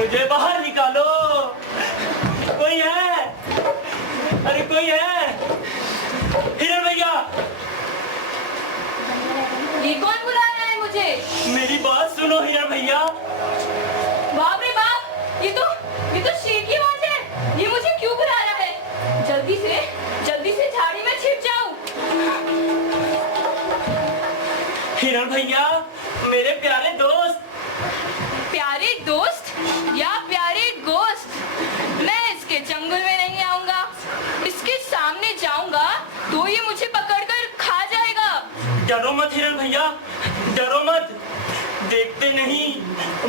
मुझे बाहर निकालो। कोई है? अरे कोई है? हिरण भैया। ये कौन बुला रहा है मुझे? मेरी बात सुनो हिरण भैया। बाप रे बाप, ये तो शेर की आवाज है। ये मुझे क्यों बुला रहा है? जल्दी से झाड़ी में छिप जाऊं। हिरण भैया, मेरे प्यारे दोस्त। प्यारे दोस्त या प्यारे गोश्त, मैं इसके चंगुल में नहीं आऊंगा। इसके सामने जाऊंगा तो ये मुझे पकड़कर खा जाएगा। डरो मत हिरण भैया, डरो मत। देखते नहीं,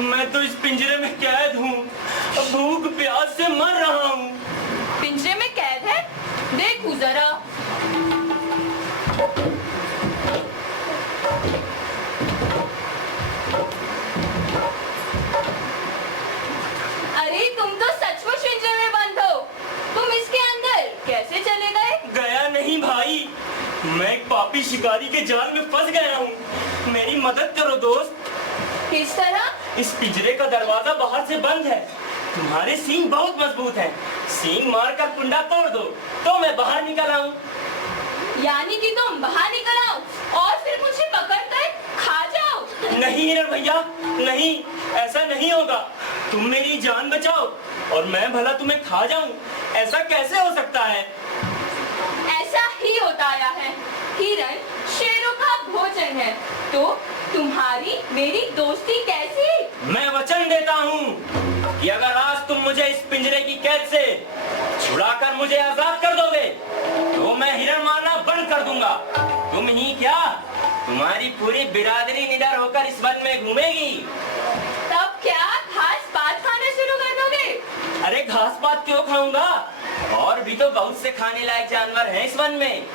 मैं तो इस पिंजरे में कैद हूँ। भूख प्यास से मर रहा हूँ। पिंजरे में कैद है? देखूं जरा। अरे तुम तो सचमुच पिंजरे में बंद हो। तुम इसके अंदर कैसे चले गए? गया नहीं भाई, मैं एक पापी शिकारी के जाल में फंस गया हूँ। मेरी मदद करो दोस्त। किस तरह? इस पिंजरे का दरवाजा बाहर से बंद है। तुम्हारे सींग बहुत मजबूत हैं। सींग मारकर कुंडा तोड़ दो तो मैं बाहर निकल आऊं। यानी कि तुम बाहर निकल आओ और फिर मुझे पकड़कर खा जाओ? नहीं हिरण भैया, नहीं, ऐसा नहीं होगा। तुम मेरी जान बचाओ और मैं भला तुम्हें खा जाऊं। ऐसा कैसे हो सकता है? ऐसा ही होता आया है। हिरण शेरों का भोजन है, तो तुम्हारी मेरी दोस्ती कैसी? मैं वचन देता हूँ कि अगर आज तुम मुझे इस पिंजरे की कैद से छुड़ाकर मुझे आजाद कर दोगे तो मैं हिरण मारना बंद कर दूंगा। तुम ही क्या, तुम्हारी पूरी बिरादरी निडर होकर इस वन में घूमेगी। तब क्या घास पात खाना शुरू कर दोगे? अरे घास पात क्यों खाऊंगा? और भी तो बहुत से खाने लायक जानवर हैं इस वन में।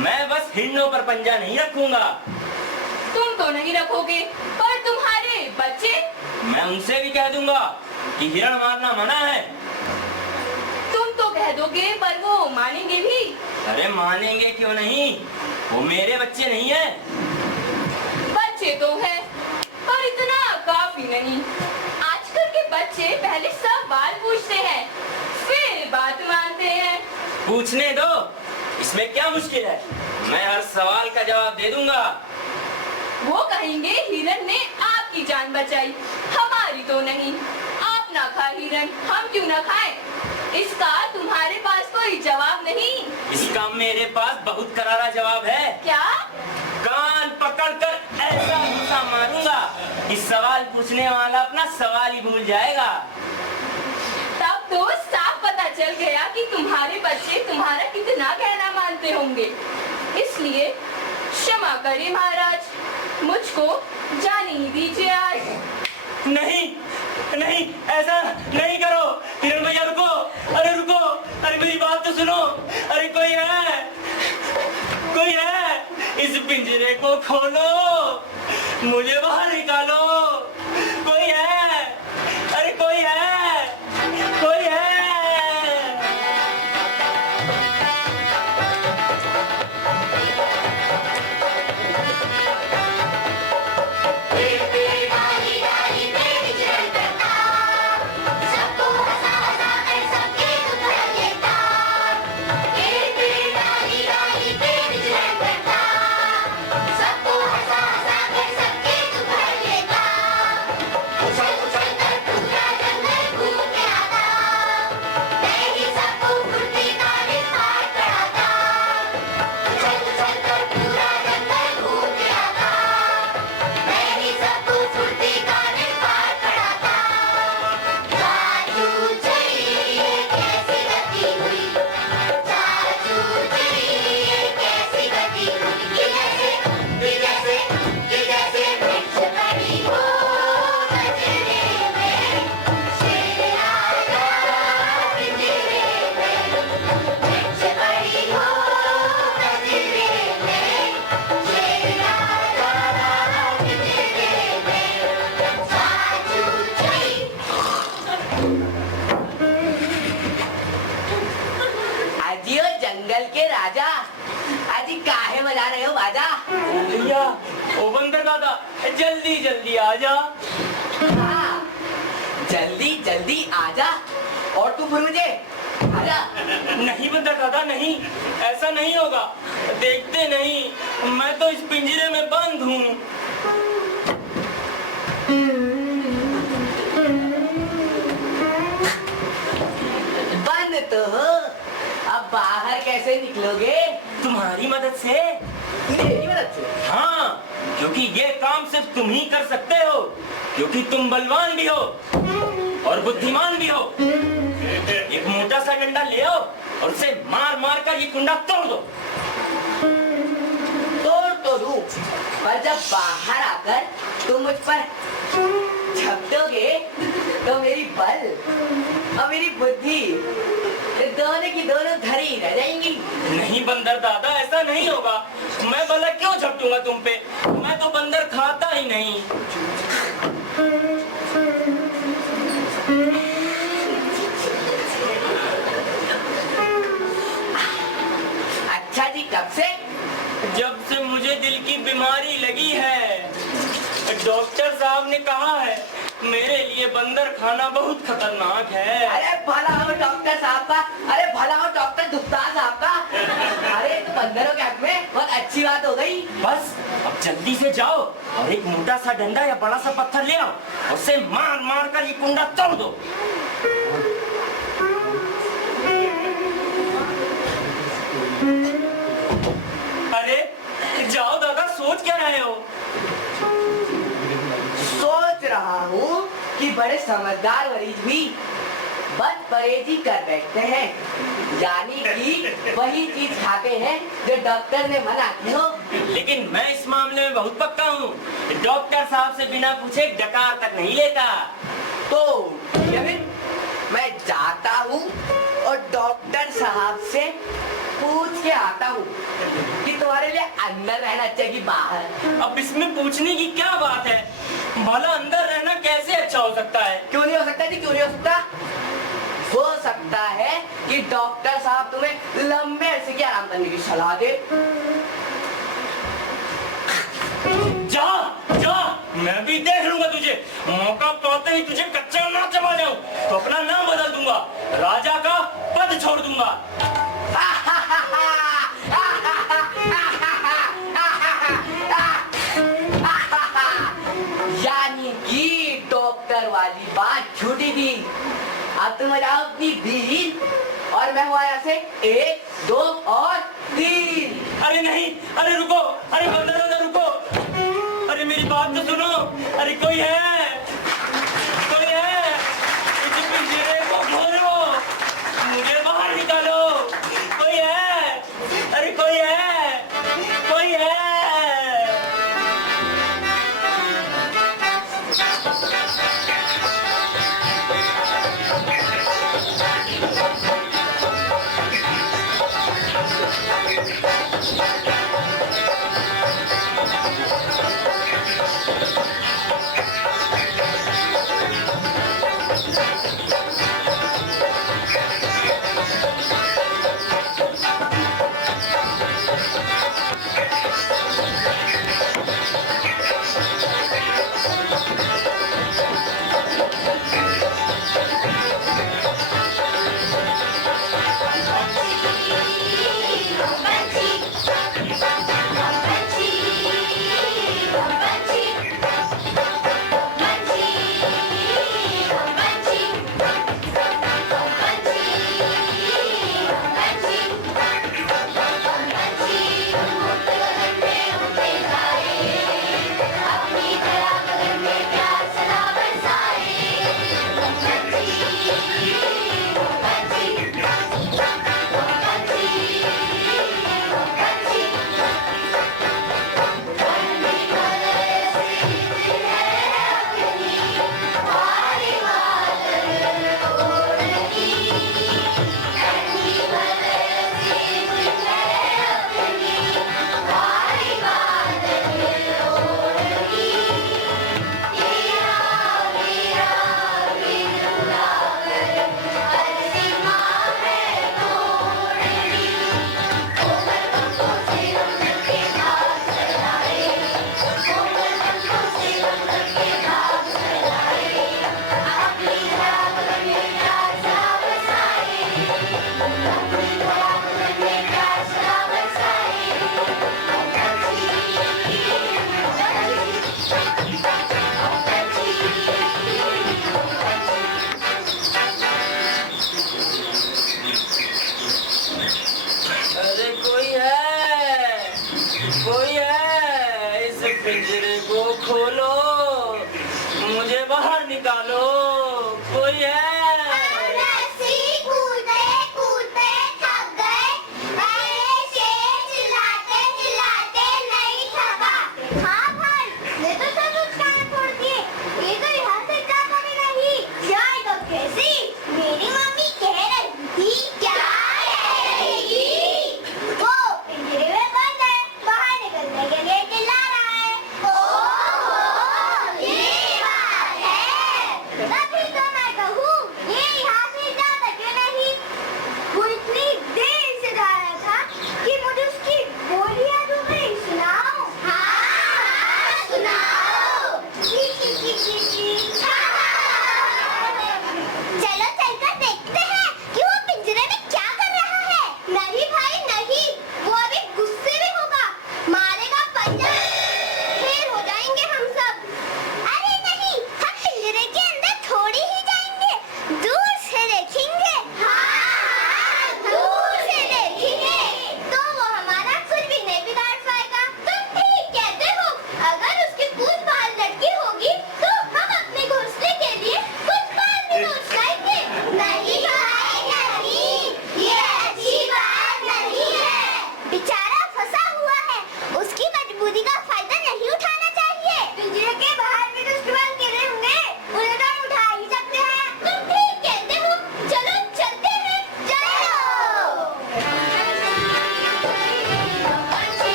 मैं बस हिरणों पर पंजा नहीं रखूंगा। तुम तो नहीं रखोगे, पर तुम्हारे बच्चे? मैं उनसे भी कह दूंगा कि हिरण मारना मना है। तुम तो कह दोगे, पर वो मानेंगे भी? अरे मानेंगे क्यों नहीं, वो मेरे बच्चे नहीं है। बच्चे तो है, पर इतना काफी नहीं। आजकल के बच्चे पहले सवाल पूछते हैं, फिर बात मानते हैं। पूछने दो, इसमें क्या मुश्किल है? मैं हर सवाल का जवाब दे दूंगा। वो कहेंगे हिरण ने आपकी जान बचाई, हमारी तो नहीं। आप ना खाए हिरण, हम क्यों ना खाएं? इसका तुम्हारे पास कोई जवाब नहीं? इसका मेरे पास बहुत करारा जवाब है। क्या? कान पकड़कर ऐसा घुसा मारूंगा कि सवाल पूछने वाला अपना सवाल ही भूल जाएगा। तब तो साफ पता चल गया कि तुम्हारे बच्चे तुम्हारा कितना कहना मानते होंगे। इसलिए क्षमा करिए महाराज, मुझको जाने ही दीजिए आज। नहीं नहीं, ऐसा नहीं करो। हिरण भैया रुको, अरे रुको, अरे मेरी बात तो सुनो। अरे कोई है, कोई है? इस पिंजरे को खोलो, मुझे बाहर निकालो। कोई है? अरे कोई है, कोई है? भैया, ओ बंदर दादा, जल्दी जल्दी आ जा। हाँ, जल्दी जल्दी आजा। और तू फिर मुझे आजा। नहीं बंदर दादा, नहीं, ऐसा नहीं होगा। देखते नहीं, मैं तो इस पिंजरे में बंद हूँ। बंद तो हो, अब बाहर कैसे निकलोगे? तुम्हारी मदद से। मेरी मदद से? हाँ, क्योंकि ये काम सिर्फ तुम ही कर सकते हो, क्योंकि तुम बलवान भी हो और बुद्धिमान भी हो। एक मोटा सा डंडा ले आओ और उसे मार मार कर ये कुंडा तोड़ दो। तोड़ तो दूं, पर जब बाहर आकर तुम मुझ पर झपटोगे तो मेरी बल और मेरी बुद्धि दोनों की दोनों धरी रह जाएंगी। नहीं बंदर दादा, ऐसा नहीं होगा। मैं भला क्यों झपटूंगा तुम पे? मैं तो बंदर खाता ही नहीं। अच्छा जी, कब से? जब से मुझे दिल की बीमारी लगी है, डॉक्टर साहब ने कहा है मेरे लिए बंदर खाना बहुत खतरनाक है। अरे भला हो डॉक्टर साहब का, अरे भला हो डॉक्टर गुप्ता साहब का। अरे तो बंदरों के हक में बहुत अच्छी बात हो गई। बस अब जल्दी से जाओ और एक मोटा सा डंडा या बड़ा सा पत्थर ले आओ, उसे मार मार कर ये कुंडा तोड़ दो। अरे जाओ दादा, सोच क्या रहे हो? सोच रहा हूँ कि बड़े समझदार मरीज भी बस परहेजी कर बैठते हैं, यानी कि वही चीज खाते हैं जो डॉक्टर ने मना की हो। लेकिन मैं इस मामले में बहुत पक्का हूँ, डॉक्टर साहब से बिना पूछे डकार तक नहीं लेता। तो यमिन, मैं जाता हूँ और डॉक्टर साहब से पूछ के आता हूँ कि तुम्हारे लिए अंदर रहना चाहिए कि बाहर। अब इसमें पूछने की क्या बात है? भला अंदर रहना कैसे अच्छा हो सकता है? क्यों नहीं हो सकता जी, क्यों नहीं हो सकता? हो सकता है कि डॉक्टर साहब तुम्हें लंबे अरसे की आराम करने की सलाह दे। जा जा, मैं भी देख लूंगा तुझे। मौका पाते ही तुझे कच्चा ना चबा जाऊं तो अपना नाम बदल दूंगा, राजा का पद छोड़ दूंगा। यानी कि डॉक्टर वाली बात छूटी थी। अब तुम जाओ अपनी बीन और मैं हुआ यहाँ से 1, 2 और 3। अरे नहीं, अरे रुको, अरे बंदर दादा रुको, अरे मेरी बात तो सुनो। अरे कोई है, कोई है? इस पिंजरे को खोलो, मुझे बाहर निकालो। कोई है? अरे कोई है, कोई है? निकालो, कोई है?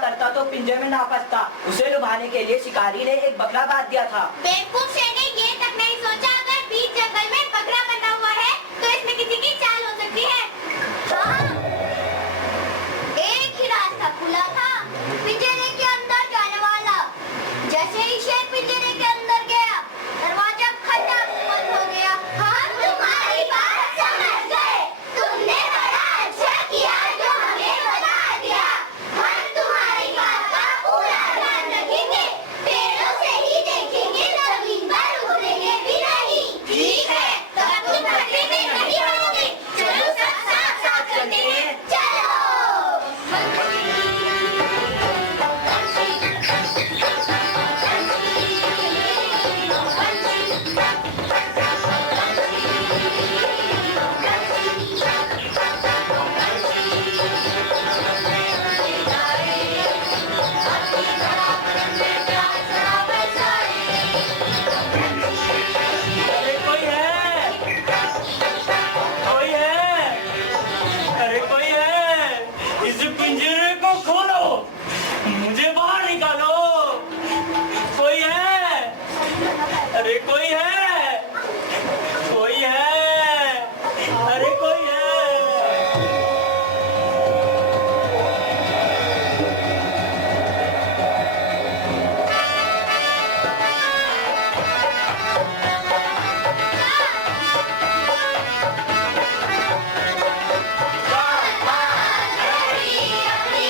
करता तो पिंजरे में ना फंसता। उसे लुभाने के लिए शिकारी ने एक बकरा बांध दिया था। बेवकूफ शेर ने ये तक नहीं सोचा अगर बीच जंगल में बकरा बंधा हुआ है तो इसमें किसी की चाल हो सकती है। हाँ, एक ही रास्ता खुला था पिंजरे के अंदर जाने वाला। जैसे ही शेर पिंजरे के अंदर गया दरवाजा खटक बंद हो गया। हम तुम्हारी बात समझ गए, तुमने बड़ा अच्छा किया जो हमें बता दिया। हम तुम्हारी बात का पूरा ध्यान रखेंगे, पेड़ों से ही देखेंगे, जमीन पर उतरेंगे भी नहीं। ठीक है, तब तुम खतरे में नहीं रहोगे। चलो सब साथ साथ चलते हैं। अरे कोई है, कोई है, अरे कोई है, इस पिंजरे को खोलो, मुझे बाहर निकालो। कोई है, अरे कोई है, कोई है, अरे कोई है। अपनी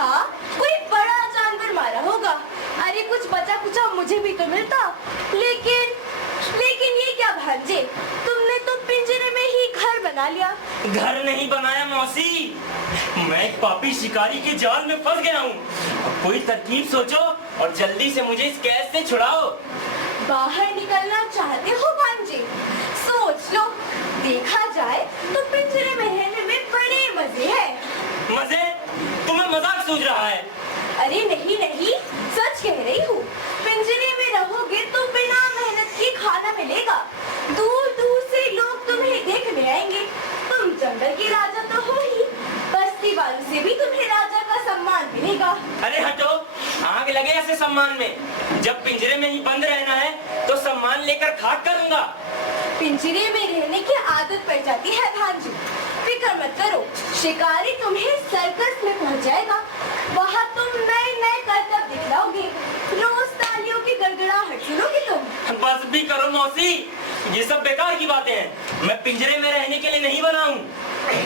हाँ, कोई बड़ा जानवर मारा होगा। अरे कुछ बचा कुचा मुझे भी तो मिलता। लेकिन ये क्या भांजे, तुमने तो पिंजरे में ही घर बना लिया। घर नहीं बनाया मौसी, मैं एक पापी शिकारी के जाल में फंस गया हूँ। अब कोई तरकीब सोचो और जल्दी से मुझे इस कैद से छुड़ाओ। बाहर निकलना चाहते हो भांजे? सोच लो, देखा जाए तो पिंजरे में रहने में बड़े मजे हैं। मजे? तुम्हें मजाक सूझ रहा है? अरे नहीं नहीं, सच कह रही हूँ। पिंजरे में रहोगे तो बिना मेहनत के खाना मिलेगा। दूर दूर से लोग तुम्हें देखने आएंगे। तुम जंगल के राजा तो हो ही, बस्ती वालों से भी तुम्हें राजा का सम्मान मिलेगा। अरे हटो, आग लगे ऐसे सम्मान में। जब पिंजरे में ही बंद रहना है तो सम्मान लेकर खाक करूंगा। पिंजरे में रहने की आदत पड़ जाती है भांजी। फिक्र मत करो, शिकारी तुम्हें सर्कस में पहुंच जाएगा। वहाँ तुम नए नए करतब दिखलाओगे। रोज तालियों की गड़गड़ाहट सुनोगे तुम। बस भी करो मौसी, ये सब बेकार की बातें हैं। मैं पिंजरे में रहने के लिए नहीं बना हूँ।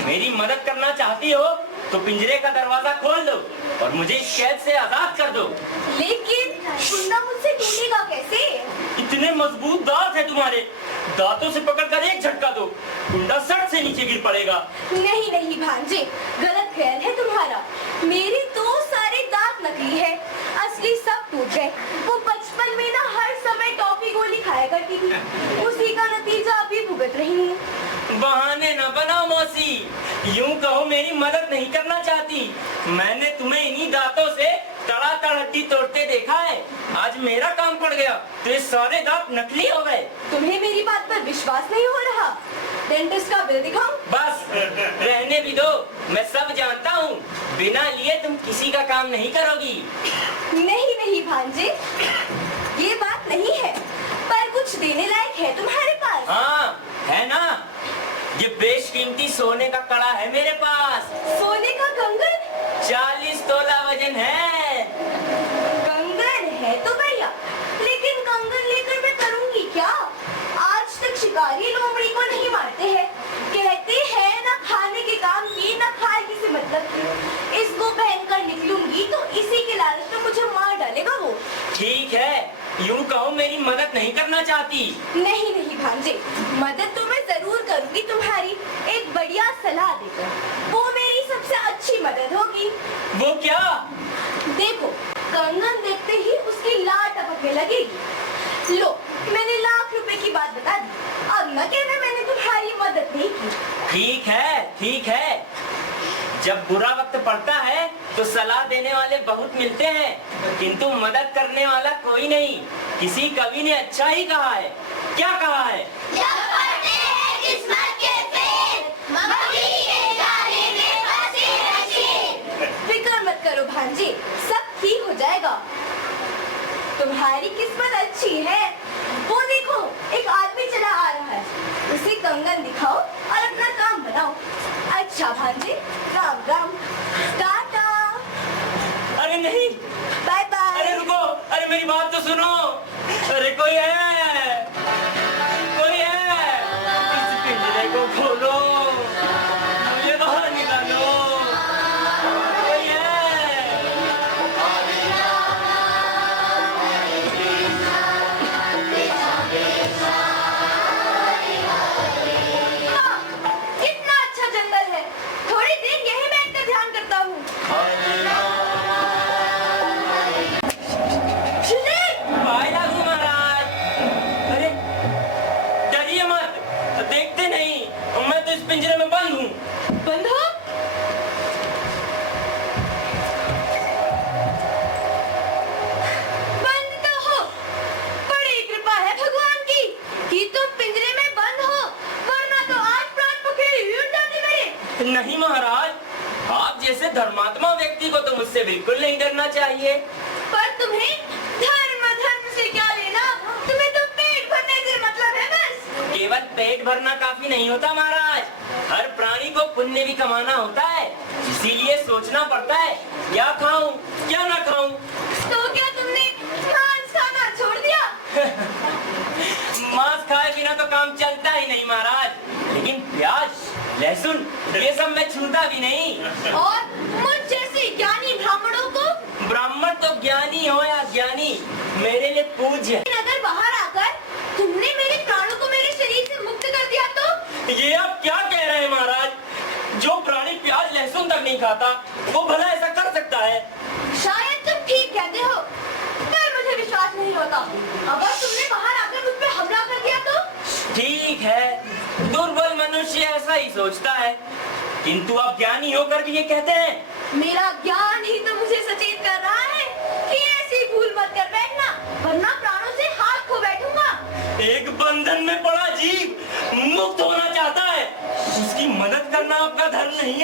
मेरी मदद करना चाहती हो तो पिंजरे का दरवाजा खोल दो और मुझे इस कैद से आजाद कर दो। लेकिन कुंडा मुझसे टूटेगा कैसे? इतने मजबूत दांत है तुम्हारे, दांतों से पकड़कर एक झटका दो, कुंडा सर से नीचे गिर पड़ेगा। नहीं नहीं भांजे, गलत ख्याल है तुम्हारा। मेरे तो सारे दांत नकली है, असली सब टूट गए। वो बचपन में ना हर समय टॉफी गोली खाया करती थी, उसी का नतीजा अभी भुगत रही हूँ। बहाने न बनाओ मौसी, यूं कहो मेरी मदद नहीं करना चाहती। मैंने तुम्हें इन्हीं दांतों से तड़ातड़ हड्डी तोड़ते देखा है। आज मेरा काम पड़ गया तो ये सारे दांत नकली हो गए। तुम्हें मेरी बात पर विश्वास नहीं हो रहा? डेंटिस्ट का बिल दिखाऊं? बस रहने भी दो, मैं सब जानता हूँ। बिना लिए तुम किसी का काम नहीं करोगी। नहीं नहीं भांजे, ये बात नहीं है, पर कुछ देने लायक है तुम्हारे पास? हाँ है ना, ये बेशकीमती सोने का कड़ा है मेरे पास। सोने का कंगन? 40 तोला वजन है। कंगन है तो बढ़िया, लेकिन कंगन लेकर मैं करूंगी क्या? आज तक शिकारी लोमड़ी को नहीं मारते हैं। कहते हैं न खाने के काम की न खाए से मतलब की। इसको पहनकर निकलूंगी तो इसी के लालच में मुझे मार डालेगा वो। ठीक है, यूं कहो मेरी मदद नहीं करना चाहती। नहीं नहीं भांजे, मदद तो मैं जरूर करूंगी तुम्हारी, एक बढ़िया सलाह देकर। वो मेरी सबसे अच्छी मदद होगी। वो क्या? देखो, कंगन देखते ही उसकी लार टपकने लगेगी। लो, मैंने लाख रुपए की बात बता दी, अब न कहना मैंने तुम्हारी मदद नहीं की। ठीक है ठीक है, जब बुरा वक्त पड़ता है तो सलाह देने वाले बहुत मिलते हैं, किंतु मदद करने वाला कोई नहीं। किसी कवि ने अच्छा ही कहा है। क्या कहा है? जब पड़ते हैं किस्मत के फेर, मगरी के गाने में फंसे रचे। फिक्र मत करो भांजे, सब ठीक हो जाएगा। तुम्हारी किस्मत अच्छी है। वो देखो, एक आदमी चला आ रहा है, उसे कंगन दिखाओ और अपना काम बनाओ। अच्छा भांजे, राम राम, टाटा। अरे नहीं, बाय बाय। अरे रुको, अरे मेरी बात तो सुनो। अरे कोई है, कोई है, इस पिंजरे को खोलो, मुझे बाहर निकालो। कोई है? हाँ, कितना अच्छा जंगल है। थोड़ी देर यहीं बैठकर ध्यान करता हूँ। भाई लागू महाराज, अरे डरिए मत, देखते नहीं, मैं तो इस पिंजरे में बंद हूँ। बंद हो? बंद तो हो। बड़ी कृपा है भगवान की कि तुम पिंजरे में बंद हो, वरना तो आज प्राण पखेरु ही उड़ जाते मेरे। नहीं महाराज, आप जैसे धर्मात्मा व्यक्ति को तो मुझसे बिल्कुल नहीं डरना चाहिए। पर तुम्हें धर्म से क्या लेना? तुम्हें तो पेट भरने से मतलब है बस। केवल पेट भरना काफी नहीं होता महाराज, हर प्राणी को पुण्य भी कमाना होता है। इसीलिए सोचना पड़ता है क्या खाऊं क्या ना खाऊं। तो क्या तुमने मांस खाना छोड़ दिया? मांस खाए बिना तो काम चलता ही नहीं महाराज, लेकिन प्याज लहसुन ये सब मैं छूता भी नहीं। और मुझ जैसी ज्ञानी ब्राह्मणों मेरे लिए पूज्य है। लेकिन अगर बाहर आकर तुमने मेरे प्राणों को मेरे शरीर से मुक्त कर दिया तो? ये आप क्या कह रहे हैं महाराज? जो प्राणी प्याज लहसुन तक नहीं खाता वो भला ऐसा कर सकता है? शायद तुम ठीक कहते हो, पर मुझे विश्वास नहीं होता। अगर तुमने बाहर आकर मुझ पर हमला कर दिया तो? ठीक है, दुर्बल मनुष्य ऐसा ही सोचता है, किंतु आप ज्ञानी होकर भी ये कहते हैं। मेरा ज्ञान ही तो मुझे सचेत कर रहा है कि ऐसी भूल मत कर बैठना, वरना प्राणों से हाथ खो बैठूंगा। एक बंधन में पड़ा जीव मुक्त होना चाहता है, उसकी मदद करना आपका धर्म नहीं है।